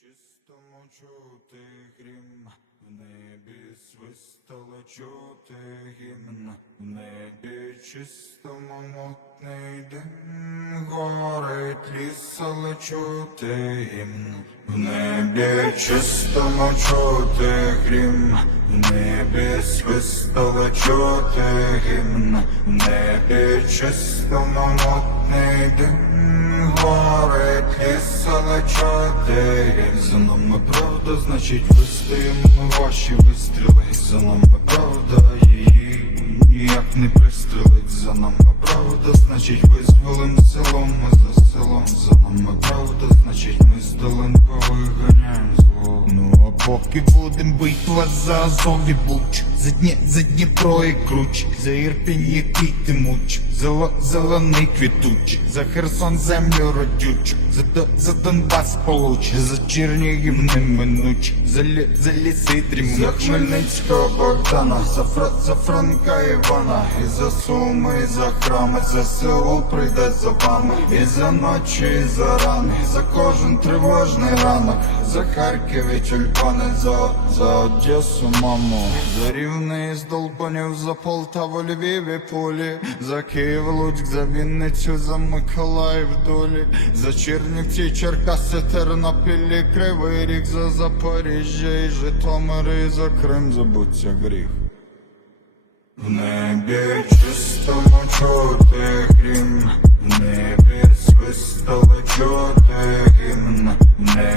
чистому чути грім, в небі свистало чути гімн, в небі чистому мутний дим, горить ліс, але чути гімн, в небі чистому чути грім, в небі свистало чути гімн, в небі чистому мутний дим, горить ліс, але. За нами правда, значить вистоїмо ваші вистріли, за нами правда, її ніяк не пристрелить, за нами правда, значить визволим селом, поки будем битва за Азов і Буч. За Дні, за Дніпро і Круч. За Ірпінь, який ти муч. За, Ло- зелений квітуч. За Херсон землю родючу. За, за Донбас получ. За Чернігів неминуч. За, лі, за ліси За Хмельницького Богдана, за, Фра, за Франка Івана, і за Суми, і за храми, за село прийде за вами, і за ночі, і за рани, за кожен тривожний ранок, за Харків і тюльпани, за, за Одесу, маму, за Рівне із Долбанів, за Полтаву, Львів і Полі, за Київ, Луцьк, за Вінницю, за Миколаїв долі, за Чернівці, Черкаси, Тернопіль, Кривий Ріг, за Запоріжжя і Житомир, і за Крим забудься гріх. В небі чистому чути грім, в небі свистало чути гімн, в небі